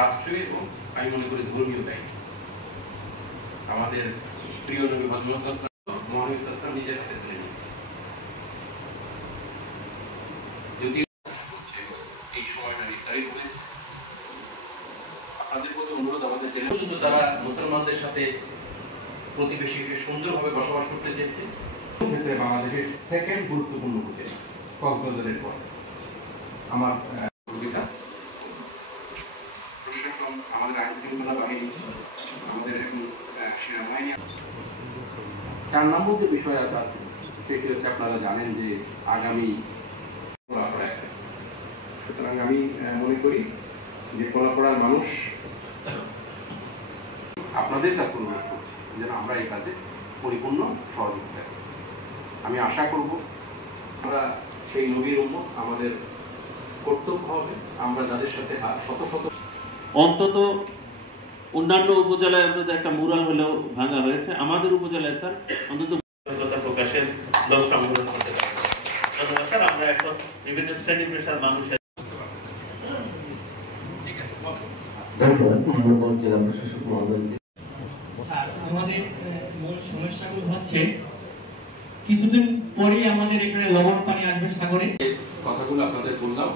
রাষ্ট্রীয় এবং আমি মনে করি ধর্মীয় দায়িত্ব। আমাদের প্রিয় নবী মুহাম্মদ সাল্লাল্লাহু আলাইহি ওয়াসাল্লাম নিজের হাতে তুলে নিয়েছেন। যদি এই সময়টা নির্ধারিত হয়েছে, আপনাদের প্রতি অনুরোধ, আমাদের জেলা পর্যন্ত তারা মুসলমানদের সাথে প্রতিবেশীকে সুন্দরভাবে বসবাস করতে চেয়েছে। ক্ষেত্রে বাংলাদেশের সেকেন্ড গুরুত্বপূর্ণ উপজেলা কক্সবাজারের পর আমার প্রশাসন, আমাদের আইন শৃঙ্খলা বাহিনী, আমাদের এখন সেনাবাহিনী। 4 নম্বর যে বিষয় আছে সেটি হচ্ছে আপনারা জানেন যে আগামী, সুতরাং আমি মনে করি যে কলাপাড়ার মানুষ আপনাদের কাছে অনুরোধ করছি যেন আমরা এই কাজে পরিপূর্ণ সহযোগিতা করি। আমি আশা করব আমরা সেই নবীর উম্মত, আমাদের কর্তব্য হবে আমরা যাদের সাথে শত শত অন্তত অন্যান্য উপজেলায় অন্তত একটা মুরাল হলেও ভাঙা হয়েছে, আমাদের উপজেলায় স্যার অন্তত প্রকাশের লোক সংগ্রহ করতে পারবে। ধন্যবাদ স্যার। আমরা এখন বিভিন্ন শ্রেণী পেশার মানুষের আমাদের মূল সমস্যাগুলো হচ্ছে কিছুদিন পরেই আমাদের এখানে লবণ পানি আসবে সাগরে। কথাগুলো আপনাদের বললাম,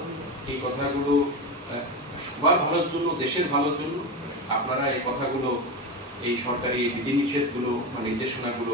এই কথাগুলো সবার ভালোর জন্য, দেশের ভালোর জন্য। আপনারা এই কথাগুলো, এই সরকারি বিধিনিষেধগুলো বা নির্দেশনাগুলো